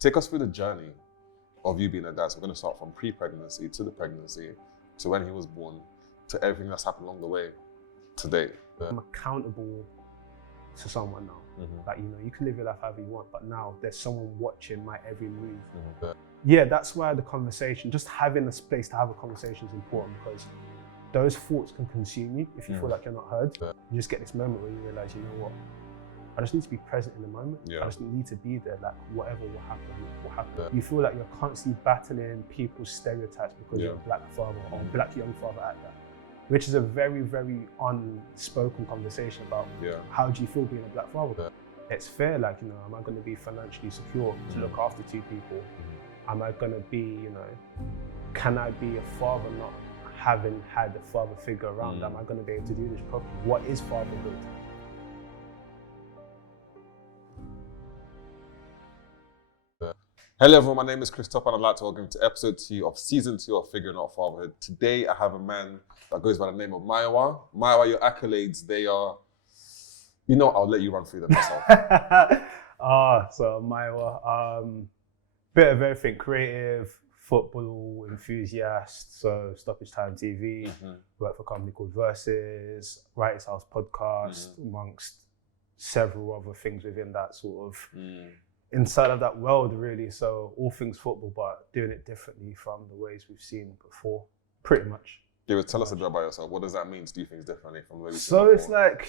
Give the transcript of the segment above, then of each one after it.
Take us through the journey of you being a dad. So we're going to start from pre-pregnancy to the pregnancy, to when he was born, to everything that's happened along the way today. I'm accountable to someone now. Like, you can live your life however you want, but now there's someone watching my every move. Yeah, that's why the conversation, just having a space to have a conversation is important, because those thoughts can consume you if you feel like you're not heard. You just get this moment where you realize, you know what? I just need to be present in the moment. I just need to be there. Like, whatever will happen. You feel like you're constantly battling people's stereotypes because you're a black father or a black young father at that, which is a very, very unspoken conversation about how do you feel being a black father. It's fair, like, am I going to be financially secure to look after two people? Am I going to be, can I be a father not having had a father figure around? Am I going to be able to do this properly? What is fatherhood? Hello everyone, my name is Christopher and I'd like to welcome you to episode 2 of season 2 of Figuring Out Fatherhood. Today I have a man that goes by the name of Mayowa. Mayowa, your accolades, they are, I'll let you run through them yourself. So Mayowa, bit of everything: creative, football enthusiast, so Stoppage Time TV, work for a company called Versus, Writers House podcast, amongst several other things within that sort of inside of that world, really. So all things football, but doing it differently from the ways we've seen before, pretty much. Tell us a bit about yourself. What does that mean to do things differently from the way we've seen So before? it's like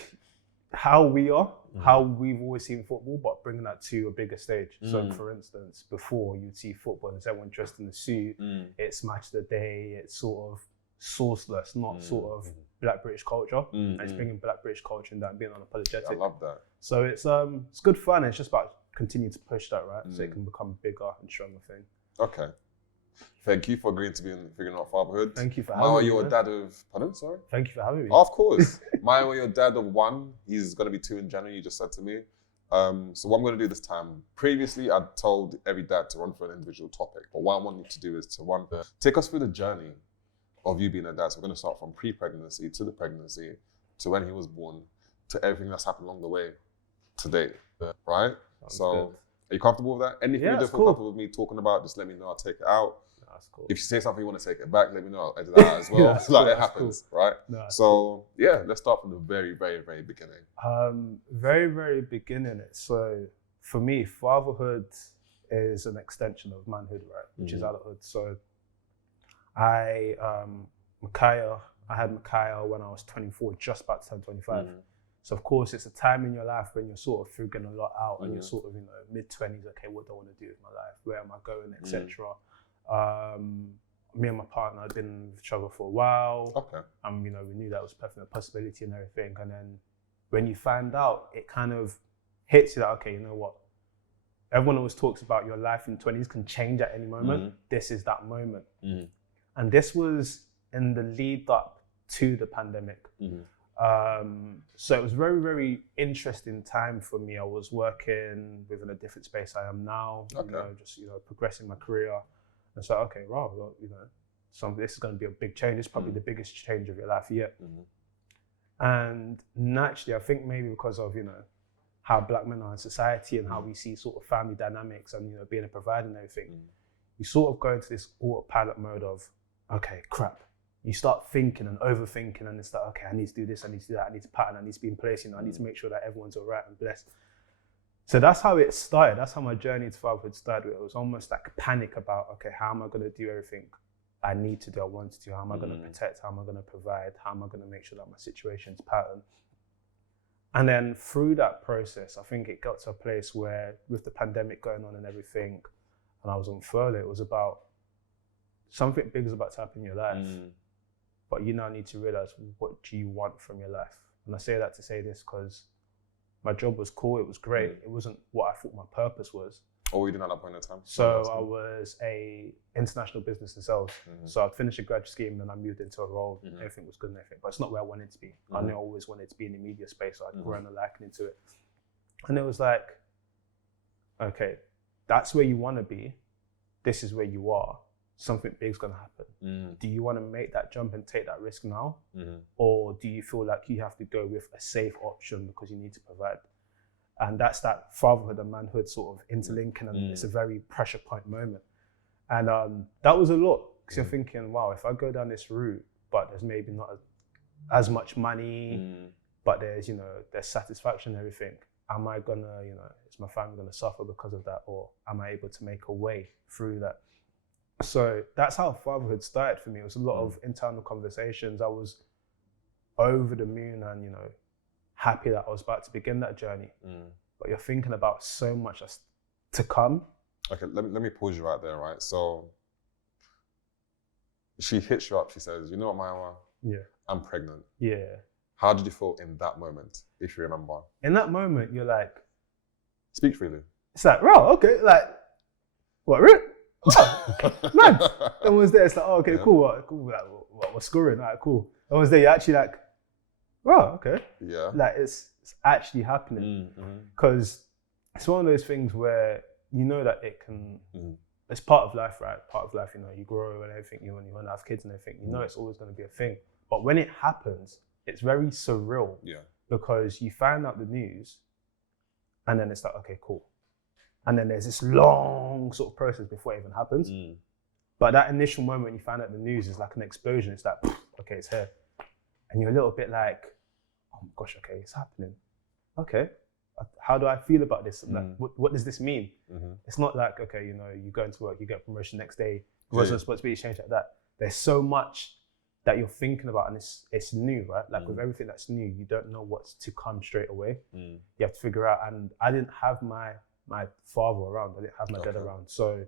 how we are, how we've always seen football, but bringing that to a bigger stage. So for instance, before you'd see football and there's everyone dressed in a suit, it's match of the day, it's sort of sourceless, not sort of Black British culture. And it's bringing Black British culture and that being unapologetic. I love that. So it's good fun. It's just about continue to push that, right? So it can become a bigger and stronger thing. Okay. Thank you for agreeing to be in Figuring Out Fatherhood. Thank you for having me. You're a dad of, pardon, sorry? Thank you for having me. Of course. Mayowa, you're a dad of 1. He's going to be 2 in January, you just said to me. So what I'm going to do this time, previously I'd told every dad to run for an individual topic, but what I want you to do is to take us through the journey of you being a dad. So we're going to start from pre-pregnancy to the pregnancy, to when he was born, to everything that's happened along the way today, right? Sounds so good. Are you comfortable with that? Anything you don't feel comfortable with me talking about, just let me know, I'll take it out. That's cool. If you say something you want to take it back, let me know, I'll edit that out as well. It happens, right? No, so yeah, let's start from the very, very, very beginning. Very, very beginning. So for me, fatherhood is an extension of manhood, right? Which is adulthood. So I had Micaiah when I was 24, just about to turn 25. So of course, it's a time in your life when you're sort of figuring a lot out and you're sort of, mid-20s, okay, what do I want to do with my life? Where am I going, etc. Me and my partner had been with each other for a while. Okay. We knew that was a possibility and everything. And then when you find out, it kind of hits you that, okay, you know what? Everyone always talks about your life in 20s can change at any moment. This is that moment. And this was in the lead up to the pandemic. So it was very, very interesting time for me. I was working within a different space I am now, just progressing my career. And so, okay, wow, this is going to be a big change. It's probably the biggest change of your life yet. And naturally, I think maybe because of, how Black men are in society and how we see sort of family dynamics and, being a provider and everything, you sort of go into this autopilot mode of, okay, crap. You start thinking and overthinking and it's like, okay, I need to do this, I need to do that, I need to pattern, I need to be in place, I need to make sure that everyone's all right and blessed. So that's how it started. That's how my journey to fatherhood started. It was almost like panic about, okay, how am I going to do everything I need to do, I want to do? How am I going to protect? How am I going to provide? How am I going to make sure that my situation's patterned? And then through that process, I think it got to a place where with the pandemic going on and everything, and I was on furlough, it was about something big is about to happen in your life. But you now need to realize, what do you want from your life? And I say that to say this because my job was cool, it was great. It wasn't what I thought my purpose was. What were you doing at that point in time? So I was a international business and sales. So I'd finished a graduate scheme and then I moved into a role. Everything was good and everything, but it's not where I wanted to be. I knew I always wanted to be in the media space, so I'd grown a liking into it. And it was like, okay, that's where you want to be. This is where you are. Something big's gonna happen. Do you want to make that jump and take that risk now? Or do you feel like you have to go with a safe option because you need to provide? And that's that fatherhood and manhood sort of interlinking, and it's a very pressure point moment. And that was a lot, because you're thinking, wow, if I go down this route, but there's maybe not as much money, but there's, there's satisfaction and everything. Am I gonna, is my family gonna suffer because of that, or am I able to make a way through that? So that's how fatherhood started for me. It was a lot of internal conversations. I was over the moon and, happy that I was about to begin that journey. But you're thinking about so much that's to come. Okay, let me pause you right there, right? So she hits you up, she says, you know what, Maywa? Yeah. I'm pregnant. Yeah. How did you feel in that moment, if you remember? In that moment, you're like... Speak freely. It's like, bro, okay, like, what, really? Oh, man. Then was there, it's like, oh, okay, cool, cool, like, we're scoring, all right, cool. Then was there, you're actually like, wow, okay. Yeah. Like, it's actually happening. Because it's one of those things where you know that it can, it's part of life, right? Part of life, you grow and everything, you want to have kids and everything, it's always going to be a thing. But when it happens, it's very surreal. Yeah. Because you find out the news and then it's like, okay, cool. And then there's this long sort of process before it even happens. But that initial moment when you find out the news is like an explosion. It's like, okay, it's here. And you're a little bit like, oh my gosh, okay, it's happening. Okay, how do I feel about this? Like, what does this mean? It's not like, okay, you go into work, you get a promotion next day, was responsibility change like that. There's so much that you're thinking about, and it's new, right? Like with everything that's new, you don't know what's to come straight away. You have to figure out, and I didn't have my father around, I didn't have my dad around. So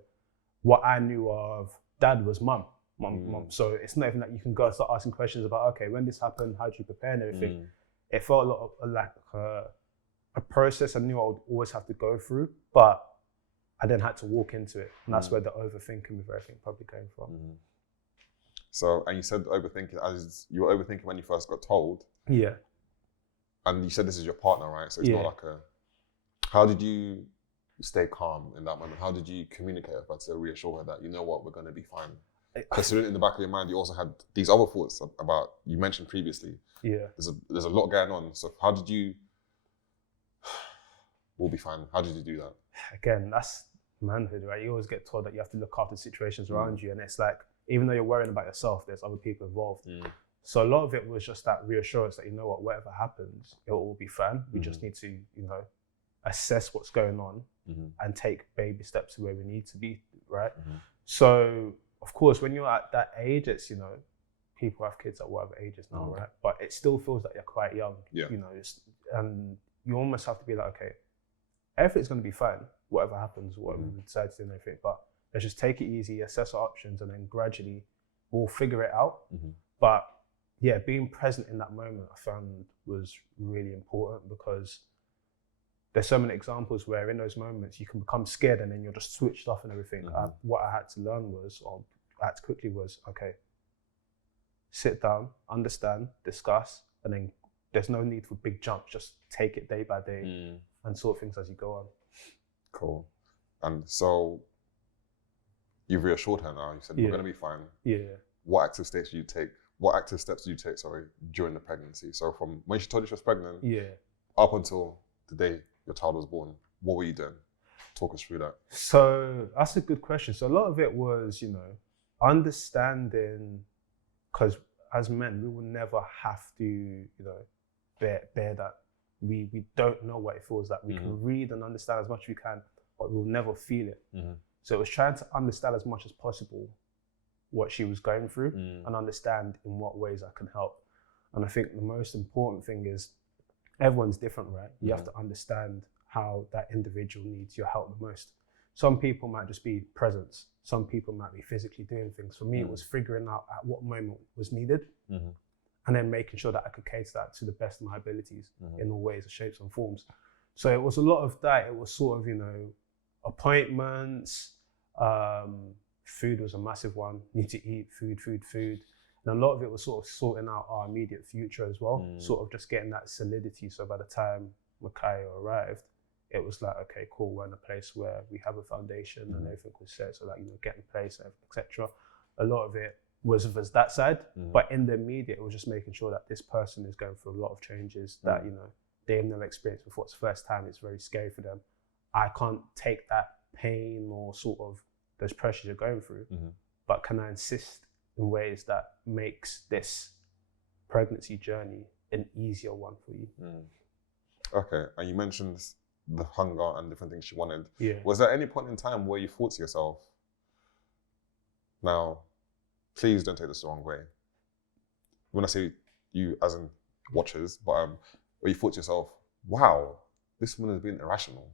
what I knew of dad was mum. So it's not even that you can go and start asking questions about, okay, when this happened, how do you prepare and everything. It felt a lot of like a process I knew I would always have to go through, but I then had to walk into it. And that's where the overthinking with everything probably came from. So, and you said overthinking, as you were overthinking when you first got told. Yeah. And you said this is your partner, right? So it's not like how did you stay calm in that moment? How did you communicate with her to reassure her that, you know what, we're going to be fine? Because in the back of your mind, you also had these other thoughts about, you mentioned previously. Yeah. There's a lot going on. So how did you, we'll be fine. How did you do that? Again, that's manhood, right? You always get told that you have to look after situations around you. And it's like, even though you're worrying about yourself, there's other people involved. So a lot of it was just that reassurance that, you know what, whatever happens, it will all be fine. We just need to, assess what's going on and take baby steps to where we need to be, right? So, of course, when you're at that age, it's, people have kids at whatever ages now, right? But it still feels like you're quite young, and you almost have to be like, okay, everything's going to be fine, whatever happens, whatever we decide to do and everything, but let's just take it easy, assess our options, and then gradually we'll figure it out. But yeah, being present in that moment I found was really important, because there's so many examples where in those moments you can become scared and then you're just switched off and everything. What I had to learn was, or act quickly was, okay, sit down, understand, discuss, and then there's no need for big jumps. Just take it day by day and sort things as you go on. Cool. And so you've reassured her now. You said we're going to be fine. Yeah. What active steps do you take? During the pregnancy? So from when she told you she was pregnant, up until the day your child was born, what were you doing? Talk us through that. So that's a good question. So a lot of it was, understanding, because as men, we will never have to, bear that. We don't know what it feels like. We can read and understand as much as we can, but we'll never feel it. So it was trying to understand as much as possible what she was going through and understand in what ways I can help. And I think the most important thing is everyone's different, right? You have to understand how that individual needs your help the most. Some people might just be presence. Some people might be physically doing things. For me, it was figuring out at what moment was needed and then making sure that I could cater that to the best of my abilities in all ways, shapes and forms. So it was a lot of that. It was sort of, appointments, food was a massive one. Need to eat, food. And a lot of it was sort of sorting out our immediate future as well, sort of just getting that solidity. So by the time Micaiah arrived, it was like, okay, cool, we're in a place where we have a foundation and everything was set. So like, get in place, etc. A lot of it was that side, but in the immediate, it was just making sure that this person is going through a lot of changes, that, they've never experienced before. It's the first time. It's very scary for them. I can't take that pain or sort of those pressures you're going through, but can I insist in ways that makes this pregnancy journey an easier one for you? Okay, and you mentioned the hunger and different things she wanted. Yeah. Was there any point in time where you thought to yourself, now, please don't take this the wrong way. When I say you as in watchers, but where you thought to yourself, wow, this woman has been irrational.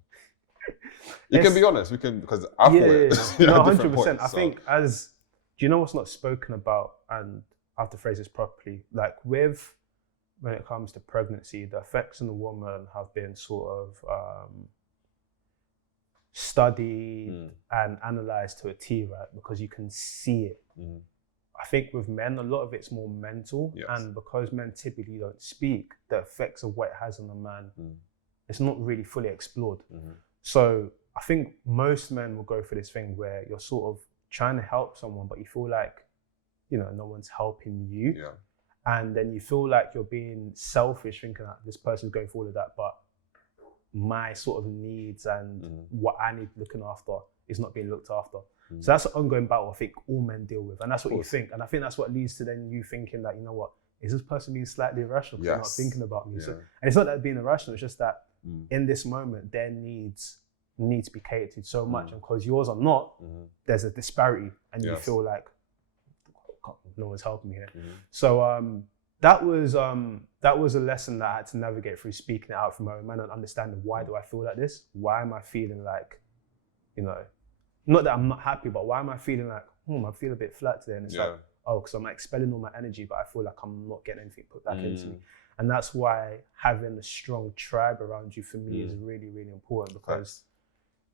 You can be honest, because I thought it. No, 100%. I think do you know what's not spoken about, and I have to phrase this properly, like when it comes to pregnancy, the effects on the woman have been sort of studied and analysed to a T, right? Because you can see it. I think with men, a lot of it's more mental, and because men typically don't speak, the effects of what it has on a man, it's not really fully explored. So I think most men will go through this thing where you're sort of trying to help someone, but you feel like, no one's helping you. Yeah. And then you feel like you're being selfish, thinking that this person's going for all of that, but my sort of needs and what I need looking after is not being looked after. So that's an ongoing battle I think all men deal with. And that's what you think. And I think that's what leads to then you thinking that, you know what, is this person being slightly irrational because they're not thinking about me? Yeah. So, and it's not that being irrational, it's just that in this moment, their needs need to be catered to so much. And because yours are not, there's a disparity and you feel like, no one's helping me here. So that was a lesson that I had to navigate through, speaking it out from my own man and understanding why do I feel like this? Why am I feeling like, not that I'm not happy, but why am I feeling like, I feel a bit flat today? And it's like, because I'm expelling all my energy, but I feel like I'm not getting anything put back into me. And that's why having a strong tribe around you for me is really, really important, because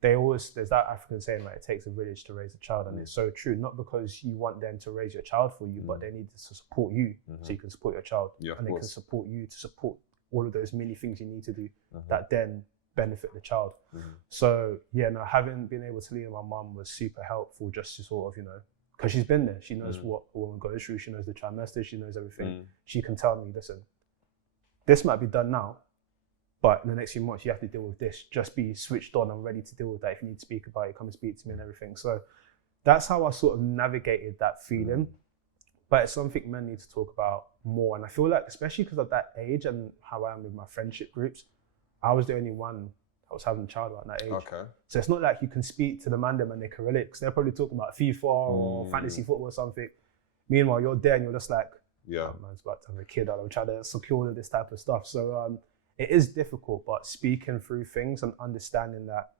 there's that African saying, like, it takes a village to raise a child, and it's so true. Not because you want them to raise your child for you, but they need to support you so you can support your child, and they can support you to support all of those many things you need to do that then benefit the child. So having been able to lean on my mum was super helpful, just to sort of, because she's been there. She knows what a woman goes through. She knows the trimester. She knows everything. She can tell me, listen, this might be done now, but in the next few months, you have to deal with this. Just be switched on and ready to deal with that. If you need to speak about it, come and speak to me and everything. So that's how I sort of navigated that feeling. But it's something men need to talk about more. And I feel like, especially because of that age and how I am with my friendship groups, I was the only one that was having a child around that age. Okay. So it's not like you can speak to the man them and they can relate, because they're probably talking about FIFA or fantasy football or something. Meanwhile, you're there and you're just like, man's about to have a kid, I'm trying to secure this type of stuff. So it is difficult, but speaking through things and understanding that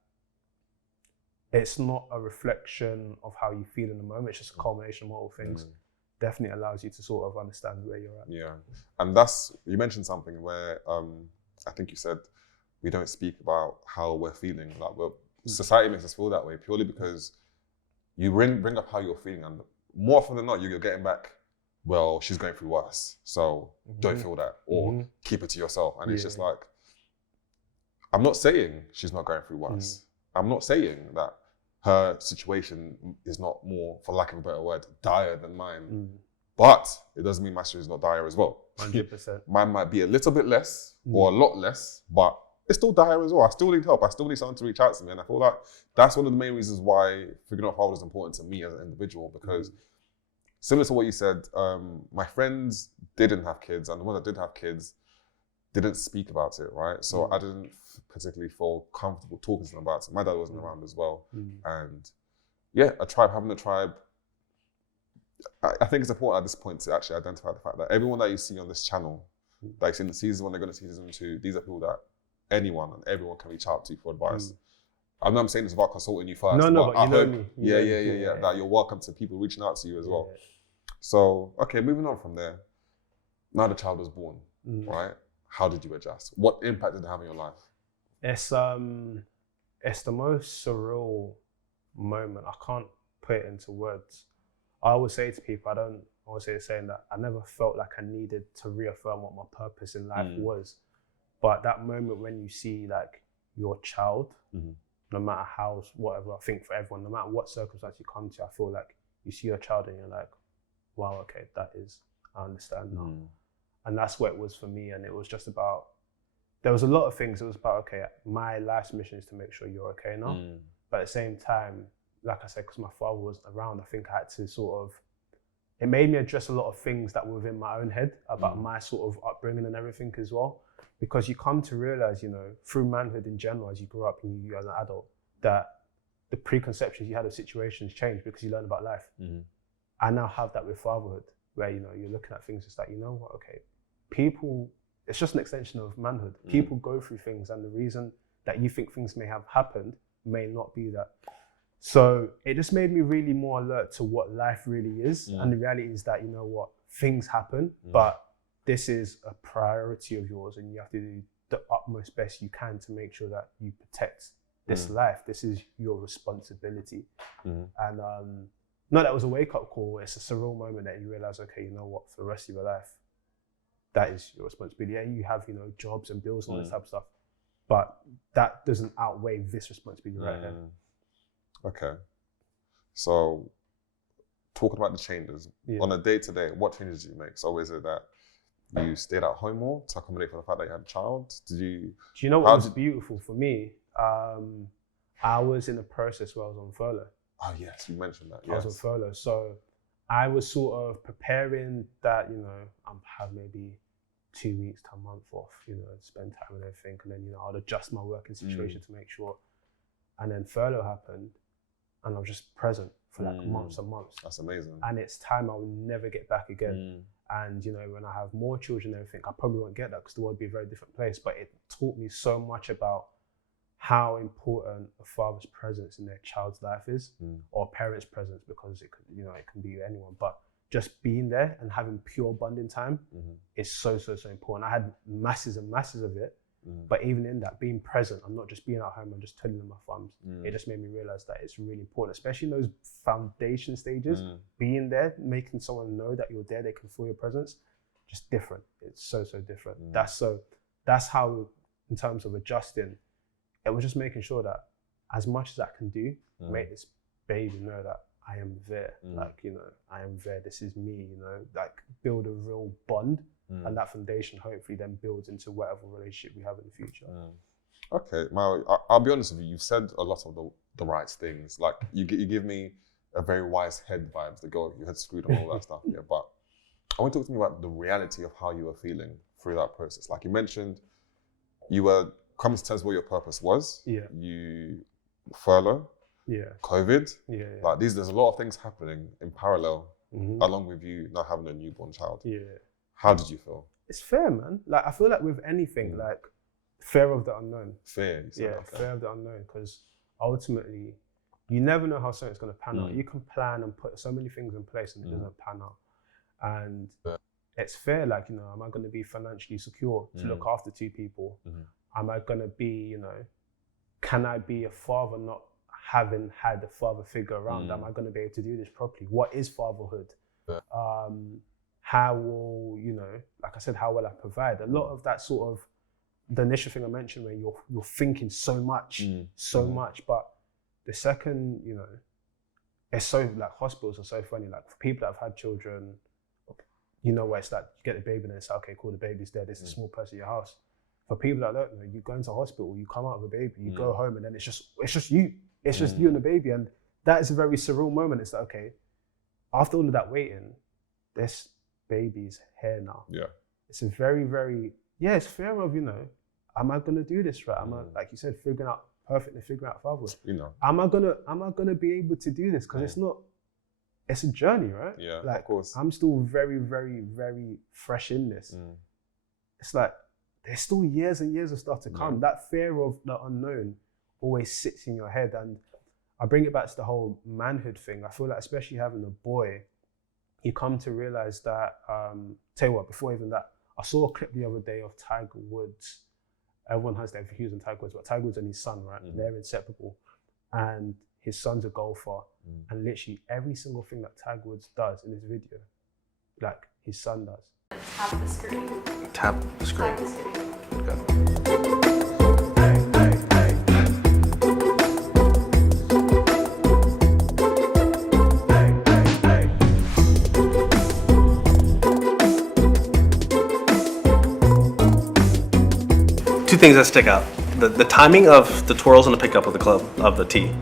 it's not a reflection of how you feel in the moment, it's just a culmination of all things, definitely allows you to sort of understand where you're at. Yeah, and you mentioned something where I think you said we don't speak about how we're feeling. Like society makes us feel that way purely because you bring up how you're feeling, and more often than not, you're getting back, well, she's going through worse, so don't feel that, or keep it to yourself. And it's just like, I'm not saying she's not going through worse. I'm not saying that her situation is not more, for lack of a better word, dire than mine. But it doesn't mean my situation is not dire as well. 100%. Mine might be a little bit less or a lot less, but it's still dire as well. I still need help. I still need someone to reach out to me. And I feel like that's one of the main reasons why figuring out fatherhood is important to me as an individual, because similar to what you said, my friends didn't have kids, and the ones that did have kids didn't speak about it, right? So I didn't particularly feel comfortable talking to them about it. My dad wasn't around as well. And having a tribe, I think it's important at this point to actually identify the fact that everyone that you see on this channel, that you see in the season 1, they're going to see season 2, these are people that anyone and everyone can reach out to for advice. I know I'm saying this about consulting you first. No, but you know me. Yeah. That you're welcome to people reaching out to you as well. So, okay, moving on from there. Now the child was born, right? How did you adjust? What impact did it have on your life? It's the most surreal moment. I can't put it into words. I always say to people, saying that I never felt like I needed to reaffirm what my purpose in life was. But that moment when you see like your child, no matter how, whatever, I think for everyone, no matter what circumstance you come to, I feel like you see your child and you're like, wow, okay, I understand now. And that's what it was for me. And it was just about there was a lot of things. It was about, okay, my life's mission is to make sure you're okay now. But at the same time, like I said, because my father wasn't around, I think I had to sort of, it made me address a lot of things that were within my own head about my sort of upbringing and everything as well. Because you come to realize, you know, through manhood in general, as you grow up and you as an adult, that the preconceptions you had of situations change because you learn about life. I now have that with fatherhood, where, you know, you're looking at things, it's like, you know what, okay, people, it's just an extension of manhood. People go through things, and the reason that you think things may have happened may not be that. So it just made me really more alert to what life really is. And the reality is that, you know what, things happen, but this is a priority of yours, and you have to do the utmost best you can to make sure that you protect this life. This is your responsibility. And not that it was a wake-up call, it's a surreal moment that you realize, okay, you know what, for the rest of your life, that is your responsibility. Yeah, you have, you know, jobs and bills and all this type of stuff, but that doesn't outweigh this responsibility right here. Okay. So talking about the changes, on a day-to-day, what changes did you make? So is it that you stayed at home more to accommodate for the fact that you had a child? Did you... Do you know what was beautiful for me? I was in a process where I was on furlough. Oh yes, you mentioned that. I was on furlough. So I was sort of preparing that, you know, I'll have maybe 2 weeks to a month off, you know, spend time and everything. And then, you know, I'll adjust my working situation to make sure. And then furlough happened, and I was just present for like months and months. That's amazing. And it's time I will never get back again. And, you know, when I have more children and everything, I probably won't get that because the world would be a very different place. But it taught me so much about how important a father's presence in their child's life is, or a parent's presence, because it could, you know, it can be anyone. But just being there and having pure bonding time is so important. I had masses and masses of it, but even in that, being present, I'm not just being at home and just twiddling my thumbs. It just made me realize that it's really important, especially in those foundation stages, being there, making someone know that you're there, they can feel your presence, just different. It's so different. That's how, in terms of adjusting, it was just making sure that as much as I can do, make this baby know that I am there. Like, you know, I am there. This is me, you know, like build a real bond. And that foundation hopefully then builds into whatever relationship we have in the future. Okay, Mayowa, I'll be honest with you. You've said a lot of the right things. Like you give me a very wise head vibes that go, your head screwed and all that stuff. Yeah, but I want to talk to me about the reality of how you were feeling through that process. Like you mentioned, you were coming to terms with what your purpose was. Yeah. You furlough. Yeah. COVID. Yeah. Like there's a lot of things happening in parallel, along with you not having a newborn child. Yeah. How did you feel? It's fear, man. Like I feel like with anything, like fear of the unknown. Fear. Yeah, okay. Fear of the unknown, because ultimately, you never know how something's going to pan out. You can plan and put so many things in place, and it doesn't pan out. And it's fear. Like, you know, am I going to be financially secure to look after two people? Am I going to be, you know, can I be a father not having had a father figure around? Am I going to be able to do this properly? What is fatherhood? How will, you know, like I said, how will I provide? A lot of that sort of, the initial thing I mentioned where you're thinking so much, but the second, you know, it's so, like hospitals are so funny. Like for people that have had children, you know, where it's like, you get the baby and it's like, okay, cool, the baby's there, there's a small person in your house. For people that don't know, you go into hospital, you come out with a baby, you go home, and then it's just you. It's just you and the baby. And that is a very surreal moment. It's like, okay, after all of that waiting, this baby's here now. Yeah. It's a very, very, it's fear of, you know, am I gonna do this right? Am I, like you said, figuring out fatherhood. You know. Am I gonna be able to do this? Because it's a journey, right? Yeah, like, of course. I'm still very, very, very fresh in this. It's like, there's still years and years of stuff to come. That fear of the unknown always sits in your head. And I bring it back to the whole manhood thing. I feel like, especially having a boy, you come to realize that, tell you what, before even that, I saw a clip the other day of Tiger Woods. Everyone has their views on Tiger Woods, but Tiger Woods and his son, right? They're inseparable. And his son's a golfer. And literally every single thing that Tiger Woods does in this video, like his son does. Tap the screen. Tap the screen. Tap the screen. Okay. two things that stick out: the timing of the twirls and the pickup of the club of the tee.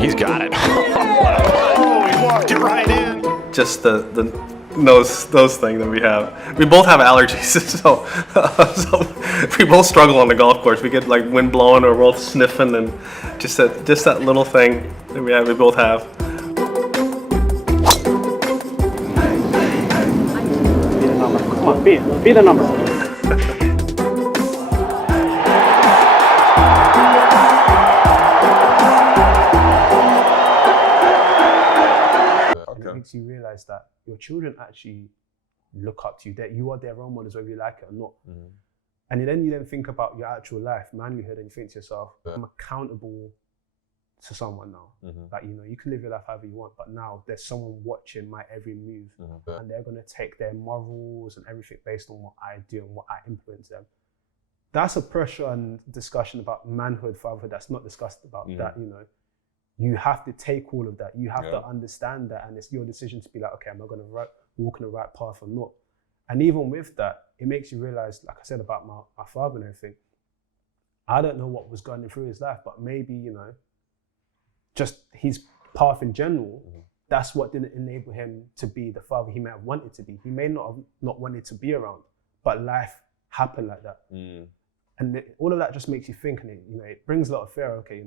He's got it. Oh, he walked it right in. Just those things that we have. We both have allergies, so we both struggle on the golf course. We get like wind blowing, or we're both sniffing, and just that little thing that we both have. Come on, be the number. And it makes you realize that your children actually look up to you, that you are their role models, whether you like it or not. And then you think about your actual life, manlyhood, and you think to yourself, I'm accountable to someone now. Like, you can live your life however you want, but now there's someone watching my every move, and they're going to take their morals and everything based on what I do and what I influence them. That's a pressure and discussion about manhood, fatherhood that's not discussed about. That, you have to take all of that. You have to understand that, and it's your decision to be like, okay, am I going to walk in the right path or not? And even with that, it makes you realize, like I said about my father and everything, I don't know what was going through his life, but maybe, just his path in general, that's what didn't enable him to be the father he may have wanted to be. He may not have not wanted to be around, but life happened like that. And all of that just makes you think, and it brings a lot of fear. Okay,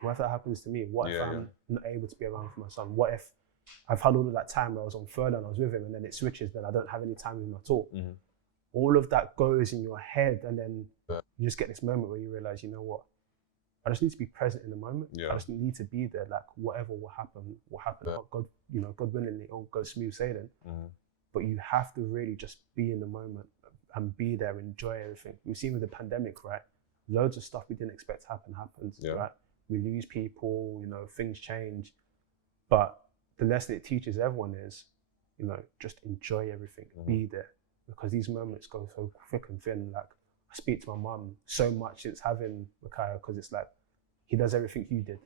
what if that happens to me? What if I'm not able to be around for my son? What if I've had all of that time where I was on furlough and I was with him, and then it switches, then I don't have any time with him at all. All of that goes in your head, and then you just get this moment where you realize, you know what? I just need to be present in the moment. I just need to be there. Like, whatever will happen, will happen. God, God willing, it all goes smooth sailing. But you have to really just be in the moment and be there, enjoy everything. We've seen with the pandemic, right? Loads of stuff we didn't expect to happens, right? We lose people, things change. But the lesson it teaches everyone is, just enjoy everything, be there. Because these moments go so thick and thin. Like, I speak to my mum so much since having Micaiah, because it's like, he does everything you did.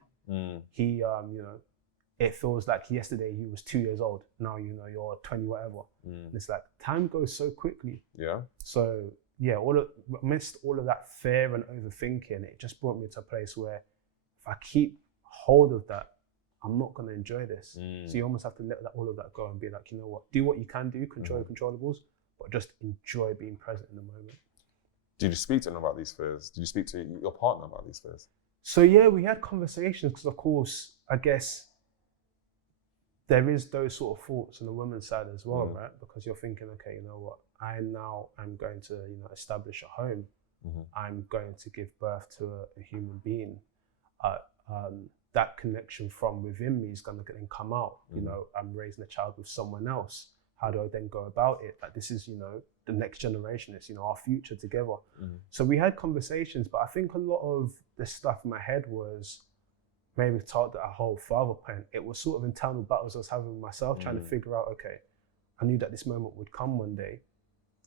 He, it feels like yesterday he was 2 years old. Now, you're 20 whatever. And it's like, time goes so quickly. So, amidst all of that fear and overthinking, it just brought me to a place where if I keep hold of that, I'm not going to enjoy this. So you almost have to let all of that go and be like, you know what, do what you can do, control the controllables, but just enjoy being present in the moment. Did you speak to him about these fears? Did you speak to your partner about these fears? So we had conversations, because of course, I guess there is those sort of thoughts on the woman's side as well, right? Because you're thinking, okay, you know what, I'm going to, establish a home. I'm going to give birth to a human being. That connection from within me is going to then come out. I'm raising a child with someone else. How do I then go about it? Like, this is, the next generation. It's, our future together. So we had conversations, but I think a lot of the stuff in my head was maybe taught that a whole father point. It was sort of internal battles I was having with myself, trying to figure out, okay, I knew that this moment would come one day.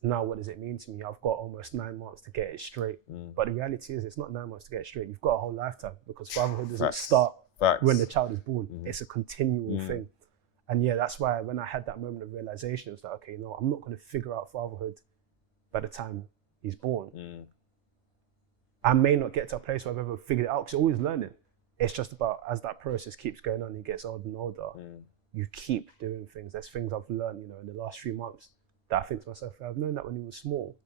Now, what does it mean to me? I've got almost 9 months to get it straight. But the reality is, it's not 9 months to get it straight. You've got a whole lifetime, because fatherhood doesn't start when the child is born. It's a continual thing. And that's why when I had that moment of realization, it was like, okay, I'm not going to figure out fatherhood by the time he's born. I may not get to a place where I've ever figured it out, because you're always learning. It's just about, as that process keeps going on, he gets older and older, you keep doing things. There's things I've learned, in the last few months that I think to myself, I've known that when he was small,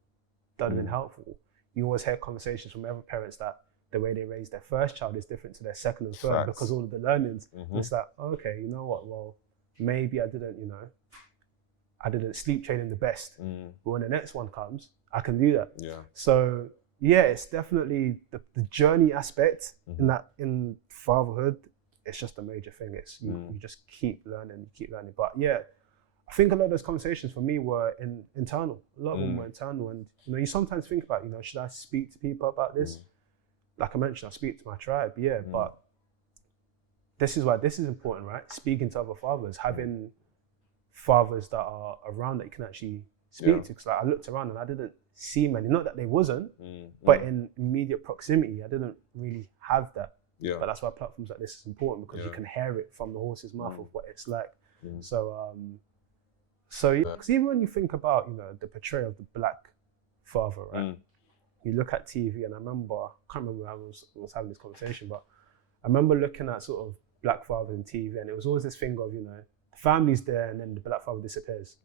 that would have been helpful. You always hear conversations from other parents that the way they raise their first child is different to their second and third, because all of the learnings. And it's like, okay, you know what? Well, maybe I didn't sleep train him the best. But when the next one comes, I can do that. So it's definitely the journey aspect in fatherhood. It's just a major thing. It's you just keep learning. But I think a lot of those conversations for me were internal. A lot of them were internal, and you sometimes think about, should I speak to people about this? Like I mentioned, I speak to my tribe, but this is why this is important, right? Speaking to other fathers, having fathers that are around that you can actually speak to. Because I looked around and I didn't see many. Not that they wasn't, but in immediate proximity, I didn't really have that. Yeah. But that's why platforms like this is important, because you can hear it from the horse's mouth of what it's like. So yeah, because even when you think about, you know, the portrayal of the black father, right? You look at TV, and I can't remember when I was having this conversation, but I remember looking at sort of black fathers in TV, and it was always this thing of, you know, the family's there, and then the black father disappears.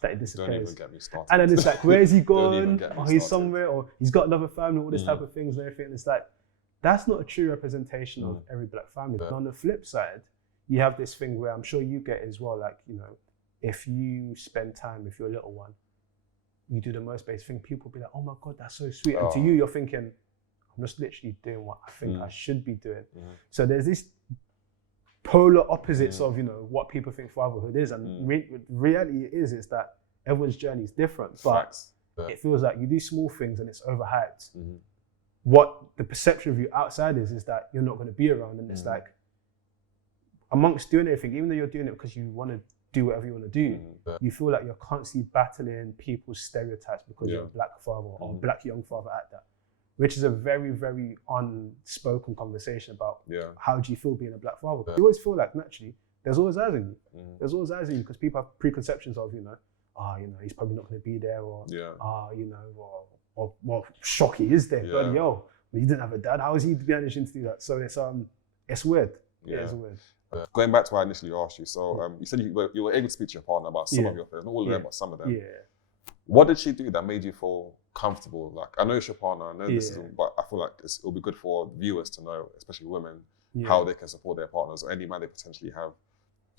That it disappears. Don't even get me started. And then it's like, where is he Don't even gone? get me Or he's started. somewhere, or he's got another family, all this type of things and everything. And it's like, that's not a true representation of every black family. But on the flip side, you have this thing where I'm sure you get as well, like, you know, if you spend time with your little one, you do the most basic thing, people be like, oh my God, that's so sweet. And to you, you're thinking, I'm just literally doing what I think I should be doing. So there's this polar opposites of, you know, what people think fatherhood is. And reality is that everyone's journey is different. But it feels like you do small things and it's overhyped. What the perception of you outside is that you're not going to be around. And it's like, amongst doing everything, even though you're doing it because you want to do whatever you want to do, you feel like you're constantly battling people's stereotypes because you're a black father or a black young father at that, which is a very, very unspoken conversation about how do you feel being a black father. You always feel like naturally there's always eyes on you. There's always eyes on you because people have preconceptions of, you know, you know, he's probably not going to be there, or you know, or well, shock he is there. But yo, he didn't have a dad. How is he managing to do that? So it's weird. Yeah, it's weird. Going back to what I initially asked you, so you said you were able to speak to your partner about some of your fears, not all of them, but some of them. Yeah. What did she do that made you feel comfortable? Like, I know it's your partner, I know this is, but I feel like it'll be good for viewers to know, especially women, how they can support their partners or any man they potentially have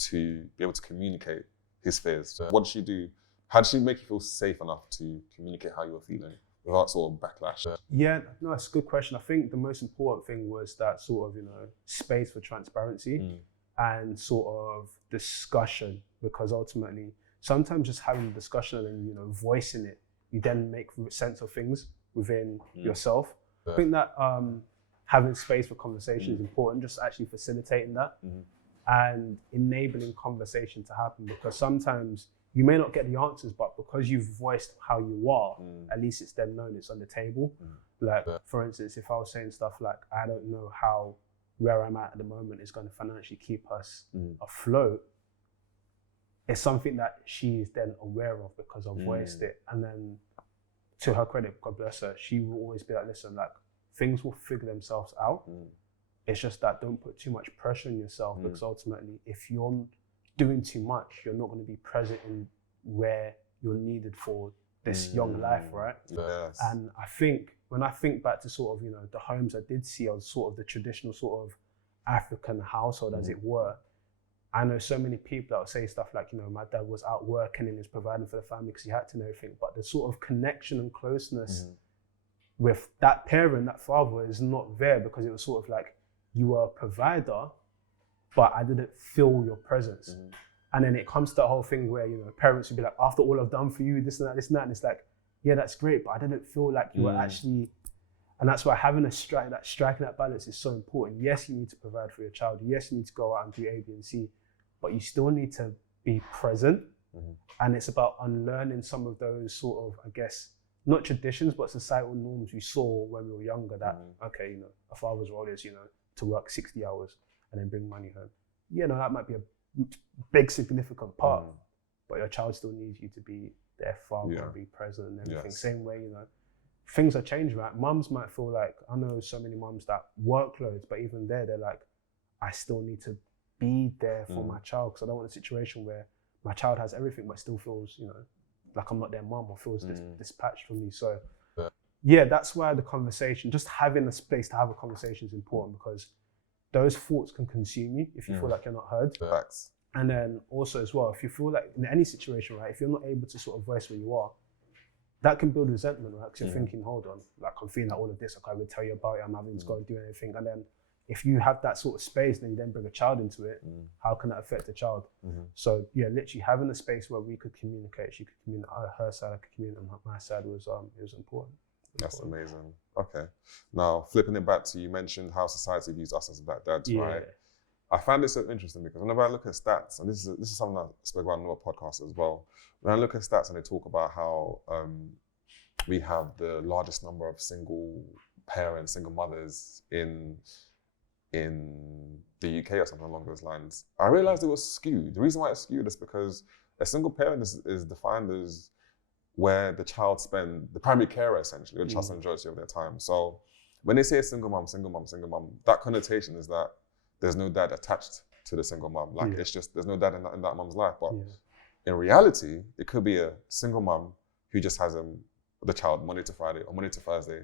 to be able to communicate his fears. What did she do? How did she make you feel safe enough to communicate how you were feeling without sort of backlash? Yeah, no, it's a good question. I think the most important thing was that sort of, you know, space for transparency and sort of discussion, because ultimately sometimes just having a discussion and, you know, voicing it, you then make sense of things within yourself. I think that having space for conversation is important, just actually facilitating that and enabling conversation to happen, because sometimes you may not get the answers, but because you've voiced how you are, at least it's then known, it's on the table. Like, for instance, if I was saying stuff like, I don't know how where I'm at the moment is going to financially keep us afloat, it's something that she is then aware of because I've voiced it. And then, to her credit, God bless her, she will always be like, listen, like, things will figure themselves out. It's just that don't put too much pressure on yourself, because ultimately, if you're doing too much, you're not going to be present in where you're needed for this young life, right? Yes. And I think, when I think back to sort of, you know, the homes I did see as sort of the traditional sort of African household, as it were, I know so many people that would say stuff like, you know, my dad was out working and he was providing for the family because he had to know everything. But the sort of connection and closeness with that parent, that father, is not there, because it was sort of like, you were a provider, but I didn't feel your presence. And then it comes to that whole thing where, you know, parents would be like, after all I've done for you, this and that, and it's like, yeah, that's great, but I didn't feel like you were actually, and that's why having striking that balance is so important. Yes, you need to provide for your child. Yes, you need to go out and do A, B, and C, but you still need to be present. And it's about unlearning some of those sort of, I guess, not traditions, but societal norms we saw when we were younger, that, okay, you know, a father's role is, you know, to work 60 hours and then bring money home. Yeah, no, that might be a big significant part, but your child still needs you to be their father and be present and everything. Same way, you know, things are changing, right? Mums might feel like, I know so many mums that work loads, but even there, they're like, I still need to be there for my child, because I don't want a situation where my child has everything but still feels, you know, like I'm not their mum, or feels dispatched from me. So yeah, that's why the conversation, just having a space to have a conversation is important, because those thoughts can consume you if you feel like you're not heard. Facts. And then also as well, if you feel like in any situation, right, if you're not able to sort of voice where you are, that can build resentment, right? Because you're thinking, hold on, like, I'm feeling like all of this, I can't even tell you about it, I'm having to go and do anything. And then if you have that sort of space, then you then bring a child into it, how can that affect the child? So yeah, literally having a space where we could communicate, she could communicate her side, I could communicate my side, was important. That's amazing. Okay. Now, flipping it back to, you mentioned how society views us as black dads, right? I find this so interesting, because whenever I look at stats, and this is something I spoke about in another podcast as well, when I look at stats and they talk about how we have the largest number of single parents, single mothers in the UK or something along those lines. I realized it was skewed. The reason why it's skewed is because a single parent is defined as where the child spend, the primary carer essentially, or the child spend the majority of their time. So when they say a single mom, that connotation is that there's no dad attached to the single mom. Like it's just, there's no dad in that mom's life. But in reality, it could be a single mom who just has the child Monday to Friday or Monday to Thursday,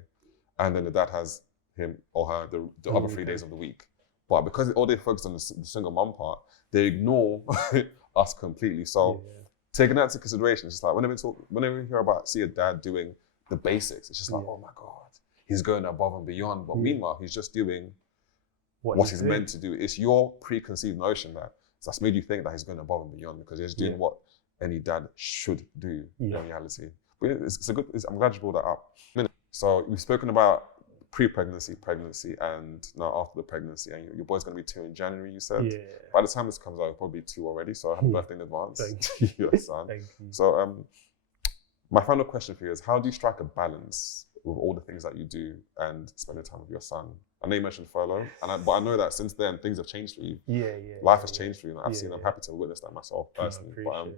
and then the dad has him or her the other 3 days of the week. But because all they focus on the single mom part, they ignore us completely. So taking that into consideration, it's just like whenever we see a dad doing the basics, it's just like, oh my God, he's going above and beyond. But meanwhile, he's just doing what he's meant to do. It's your preconceived notion that's made you think that he's going above and beyond because he's doing what any dad should do in reality. But I'm glad you brought that up. So we've spoken about pre-pregnancy, pregnancy, and now after the pregnancy. And your boy's going to be 2 in January, you said. Yeah. By the time this comes out, he'll probably be 2 already. So happy birthday in advance. Thank you. Your son. Thank you. So my final question for you is, how do you strike a balance with all the things that you do and spending time with your son? I know you mentioned furlough, but I know that since then things have changed for you. Life has changed for you. And I'm happy to witness that myself personally. But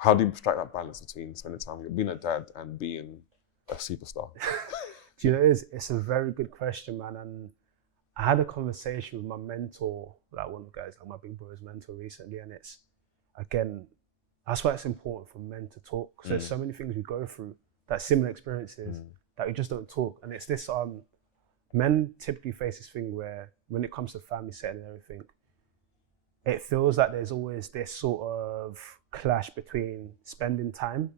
how do you strike that balance between spending time with being a dad and being a superstar? Do you know, it's a very good question, man. And I had a conversation with my mentor, like one of the guys, like my big brother's mentor recently. And it's, again, that's why it's important for men to talk. Because there's so many things we go through, that similar experiences, that we just don't talk. And it's this, men typically face this thing where when it comes to family setting and everything, it feels like there's always this sort of clash between spending time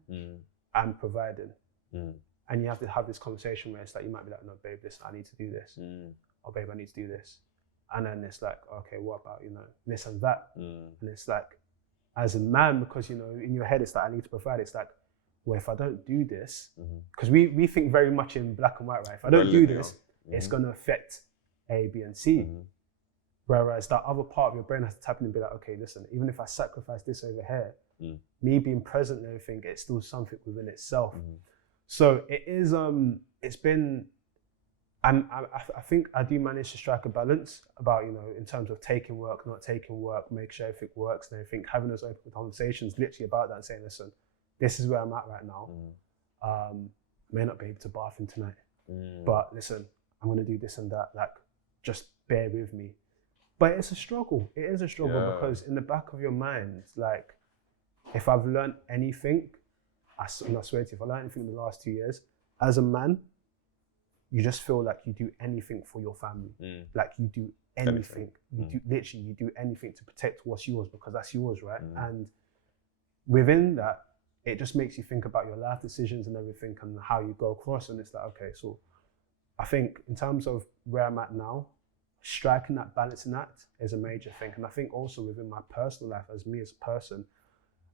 and providing. And you have to have this conversation where it's like, you might be like, no, babe, listen, I need to do this. Or babe, I need to do this. And then it's like, okay, what about, this and that? And it's like, as a man, because, in your head, it's like, I need to provide. It's like, well, if I don't do this, because we think very much in black and white, right? If I don't do this, it's going to affect A, B, and C. Whereas that other part of your brain has to tap in and be like, okay, listen, even if I sacrifice this over here, me being present and everything, it's still something within itself. So it is, it's been, and I think I do manage to strike a balance about, in terms of taking work, not taking work, make sure everything works and everything, having those open conversations literally about that and saying, listen, this is where I'm at right now. May not be able to bath in tonight, but listen, I'm going to do this and that, like, just bear with me. But it's a struggle. It is a struggle because in the back of your mind, like, if I've learned anything, I swear to you, if I learned anything in the last 2 years, as a man, you just feel like you do anything for your family. Like you do anything. You do anything to protect what's yours because that's yours, right? And within that, it just makes you think about your life decisions and everything and how you go across. And it's like, okay, so I think in terms of where I'm at now, striking that balancing act is a major thing. And I think also within my personal life, as me as a person,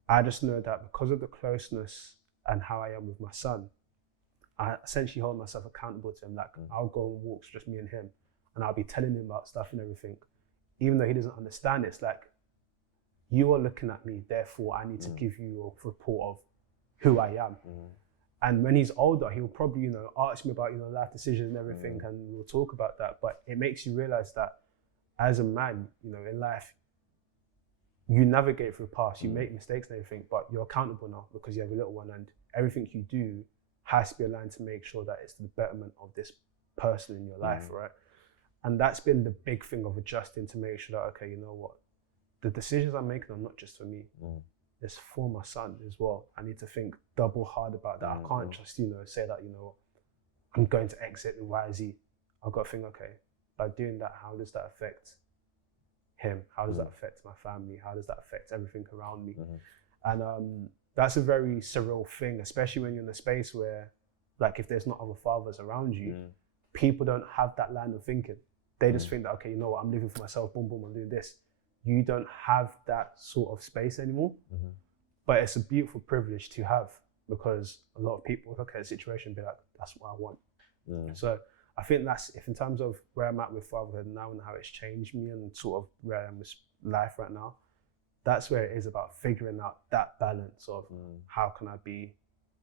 I just know that because of the closeness and how I am with my son, I essentially hold myself accountable to him. Like I'll go on walks, just me and him, and I'll be telling him about stuff and everything. Even though he doesn't understand, it's like, you are looking at me, therefore I need to give you a report of who I am. And when he's older, he'll probably, ask me about, life decisions and everything, and we'll talk about that. But it makes you realize that as a man, in life, you navigate through the past, you make mistakes and everything, but you're accountable now because you have a little one, and everything you do has to be aligned to make sure that it's to the betterment of this person in your life, right? And that's been the big thing of adjusting to make sure that, okay, you know what, the decisions I'm making are not just for me, it's for my son as well. I need to think double hard about that. I can't just, say that, I'm going to exit in Y, Z. I've got to think, okay, by doing that, how does that affect him? How does that affect my family? How does that affect everything around me? And that's a very surreal thing, especially when you're in a space where, like, if there's not other fathers around you, people don't have that line of thinking. They just think that, okay, you know what, I'm living for myself, boom, boom, I'm doing this. You don't have that sort of space anymore. But it's a beautiful privilege to have because a lot of people look at a situation and be like, that's what I want. So I think that's, if in terms of where I'm at with fatherhood now and how it's changed me and sort of where I am with life right now, that's where it is about figuring out that balance of how can I be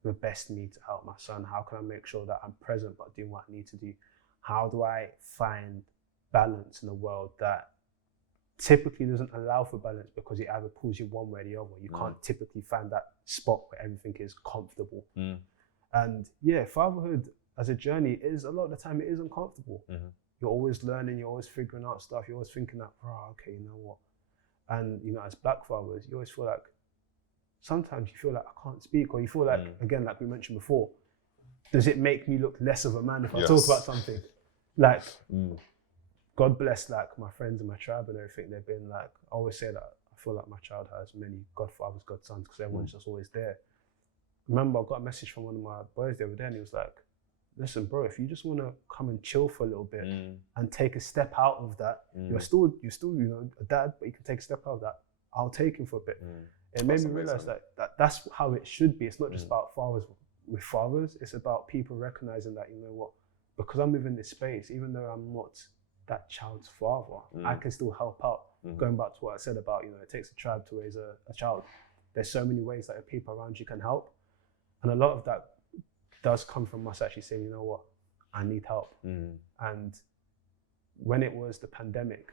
the best me to help my son? How can I make sure that I'm present but doing what I need to do? How do I find balance in a world that typically doesn't allow for balance because it either pulls you one way or the other? You can't typically find that spot where everything is comfortable. And yeah, fatherhood as a journey is, a lot of the time, it is uncomfortable. You're always learning, you're always figuring out stuff, you're always thinking that, okay, you know what? And you know, as black fathers, you always feel like, sometimes you feel like I can't speak, or you feel like, again, like we mentioned before, does it make me look less of a man if I talk about something? Like, God bless like my friends and my tribe and everything. They've been like, I always say that I feel like my child has many godfathers, godsons, because everyone's just always there. Remember, I got a message from one of my boys the other day, and he was like, listen, bro, if you just want to come and chill for a little bit and take a step out of that, you're still, you know, a dad, but you can take a step out of that. I'll take him for a bit. It made me realize that that's how it should be. It's not just about fathers with fathers. It's about people recognizing that, you know what, because I'm within this space, even though I'm not that child's father, I can still help out. Going back to what I said about, you know, it takes a tribe to raise a child. There's so many ways that the people around you can help. And a lot of that does come from us actually saying, you know what, I need help. And when it was the pandemic,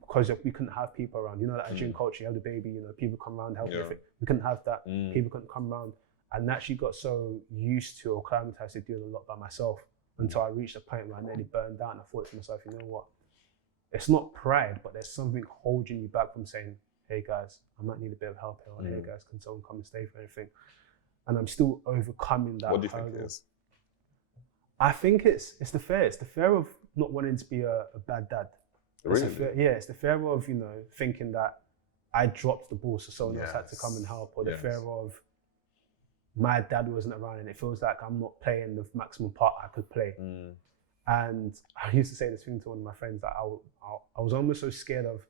because we couldn't have people around, you know, that Nigerian culture, you have the baby, you know, people come around, help with it. We couldn't have that. People couldn't come around. And naturally got so used to or acclimatized to doing a lot by myself until I reached a point where I nearly burned out. And I thought to myself, you know what, it's not pride, but there's something holding you back from saying, hey guys, I might need a bit of help here, or hey guys, can someone come and stay for anything? And I'm still overcoming that. What do you think it is? I think it's the fear. It's the fear of not wanting to be a bad dad. Really? It's the fear of, you know, thinking that I dropped the ball so someone else had to come and help, or the fear of my dad wasn't around and it feels like I'm not playing the maximum part I could play. And I used to say this thing to one of my friends that I was almost so scared of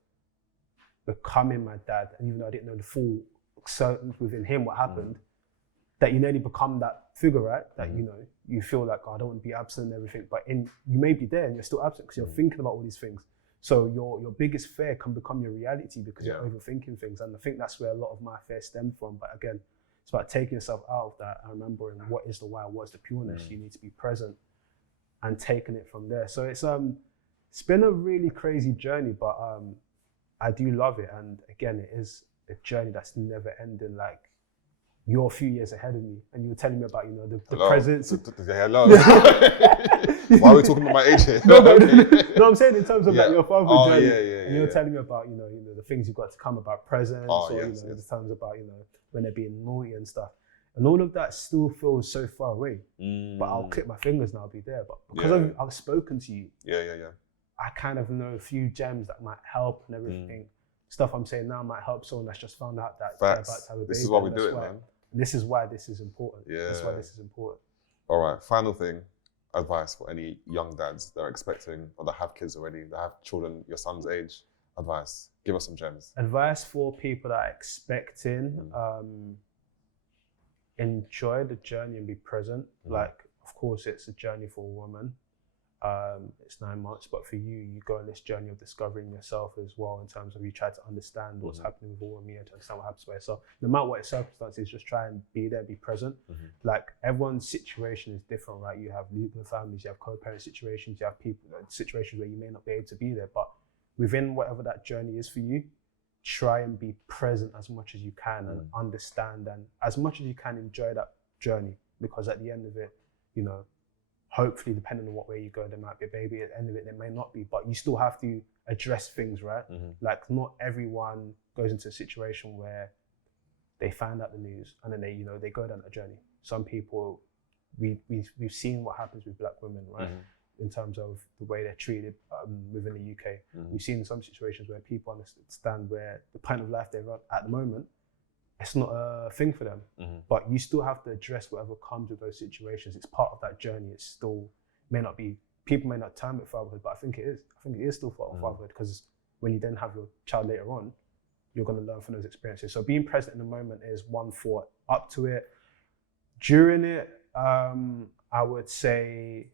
becoming my dad, and even though I didn't know the full certainty within him what happened, that you nearly become that figure, right? That, you know, you feel like, oh, I don't want to be absent and everything, but you may be there and you're still absent because you're thinking about all these things. So your biggest fear can become your reality because you're overthinking things. And I think that's where a lot of my fear stemmed from. But again, it's about taking yourself out of that and remembering what is the why, what's the pureness. You need to be present and taking it from there. So it's been a really crazy journey, but I do love it. And again, it is a journey that's never ending. Like, you're a few years ahead of me, and you were telling me about, you know, the presents. Hello. Why are we talking about my age here? No, I'm saying in terms of like your fatherhood journey. And you were telling me about, you know, the things you've got to come about presents, or you know, the times about, you know, when they're being naughty and stuff. And all of that still feels so far away. But I'll click my fingers and I'll be there. But because I've spoken to you, I kind of know a few gems that might help and everything. Stuff I'm saying now might help someone that's just found out that they're about to have a baby. This is why we do it, man. This is why this is important. That's why this is important. All right, final thing, advice for any young dads that are expecting or that have kids already, that have children your son's age. Advice, give us some gems. Advice for people that are expecting, enjoy the journey and be present. Like, of course, it's a journey for a woman. It's 9 months, but for you, you go on this journey of discovering yourself as well, in terms of you try to understand what's happening with all of me and to understand what happens by yourself. No matter what the circumstances, just try and be there, be present. Like, everyone's situation is different, right? You have nuclear families, you have co-parent situations, you have people, situations where you may not be able to be there, but within whatever that journey is for you, try and be present as much as you can and understand, and as much as you can enjoy that journey, because at the end of it, you know, hopefully, depending on what way you go, there might be a baby. At the end of it, there may not be, but you still have to address things, right? Like, not everyone goes into a situation where they find out the news and then they go down a journey. Some people, we've seen what happens with Black women, right? In terms of the way they're treated within the UK. We've seen some situations where people understand where the point of life they're at the moment, it's not a thing for them, but you still have to address whatever comes with those situations. It's part of that journey. It's still, people may not term it fatherhood, but I think it is. I think it is still part of fatherhood, because when you then have your child later on, you're going to learn from those experiences. So being present in the moment is one thought. Up to it, during it, I would say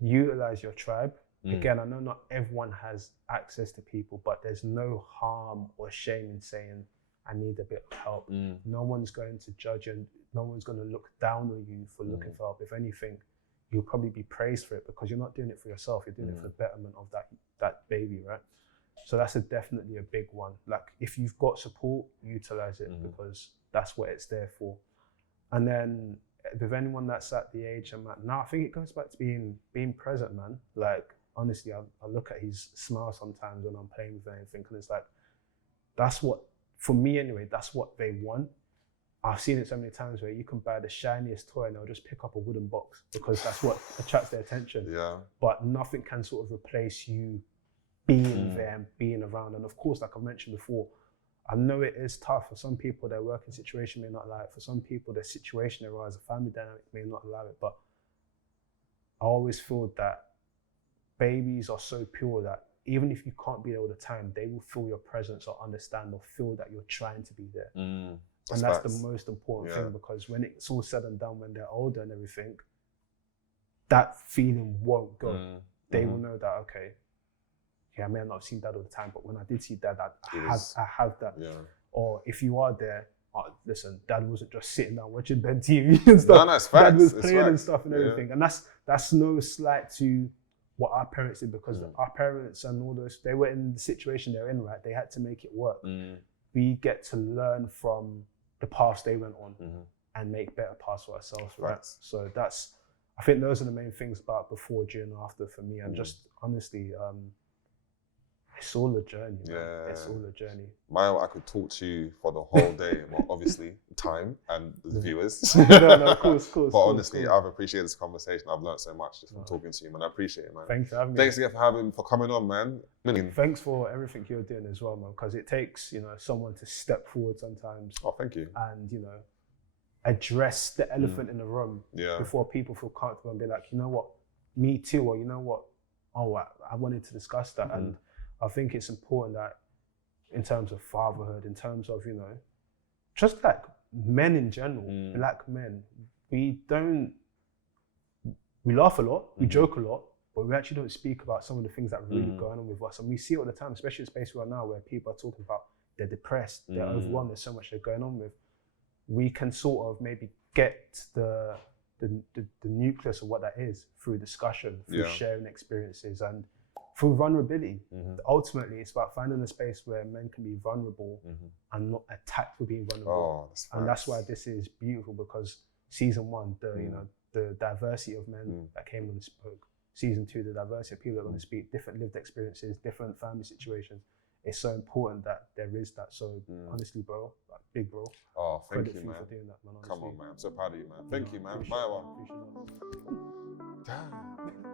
utilize your tribe. Again, I know not everyone has access to people, but there's no harm or shame in saying, and need a bit of help. No one's going to judge you, and no one's going to look down on you for looking for help. If anything, you'll probably be praised for it because you're not doing it for yourself, you're doing it for the betterment of that baby, right? So that's definitely a big one. Like, if you've got support, utilize it because that's what it's there for. And then with anyone that's at the age I'm at now, I think it goes back to being present, man. Like, honestly, I look at his smile sometimes when I'm playing with anything, and it's like, that's what, for me anyway, that's what they want. I've seen it so many times where you can buy the shiniest toy and they'll just pick up a wooden box because that's what attracts their attention. Yeah. But nothing can sort of replace you being there and being around. And of course, like I mentioned before, I know it is tough. For some people, their working situation may not allow it. For some people, their situation there as a family dynamic may not allow it. But I always feel that babies are so pure that even if you can't be there all the time, they will feel your presence or understand or feel that you're trying to be there. And that's the most important thing, because when it's all said and done, when they're older and everything, that feeling won't go. They will know that, okay, I may not have seen dad all the time, but when I did see dad, I have that. Yeah. Or if you are there, listen, dad wasn't just sitting down watching Ben TV and stuff. No, it's facts. Dad was playing and stuff and everything. And that's no slight to what our parents did, because our parents and all those, they were in the situation they're in, right? They had to make it work. We get to learn from the paths they went on and make better paths for ourselves, right? So I think those are the main things about before, during, and after for me. And just honestly, it's all a journey. Man. It's all a journey. Maywa, I could talk to you for the whole day. Well, obviously, time and the viewers. No, of course. But honestly, I've appreciated this conversation. I've learned so much just from talking to you, man. I appreciate it, man. Thanks for having me. Thanks again for coming on, man. Thanks for everything you're doing as well, man. Because it takes, someone to step forward sometimes. Oh, thank you. And address the elephant in the room before people feel comfortable and be like, you know what, me too, or you know what, I wanted to discuss that. And I think it's important that in terms of fatherhood, in terms of, just like men in general, black men, we laugh a lot, we joke a lot, but we actually don't speak about some of the things that are really going on with us. And we see it all the time, especially in the space we are now, where people are talking about they're depressed, they're overwhelmed, there's so much they're going on with. We can sort of maybe get the nucleus of what that is through discussion, through sharing experiences, and through vulnerability. Ultimately, it's about finding a space where men can be vulnerable and not attacked for being vulnerable. And that's why this is beautiful, because season 1, the diversity of men that came and spoke. Season 2, the diversity of people that are going to speak, different lived experiences, different family situations. It's so important that there is that. So honestly, bro, like, big bro. Oh, thank you, man. For doing that, man. Come on, man. I'm so proud of you, man. Thank you, man. Maywa. Appreciate it. Damn.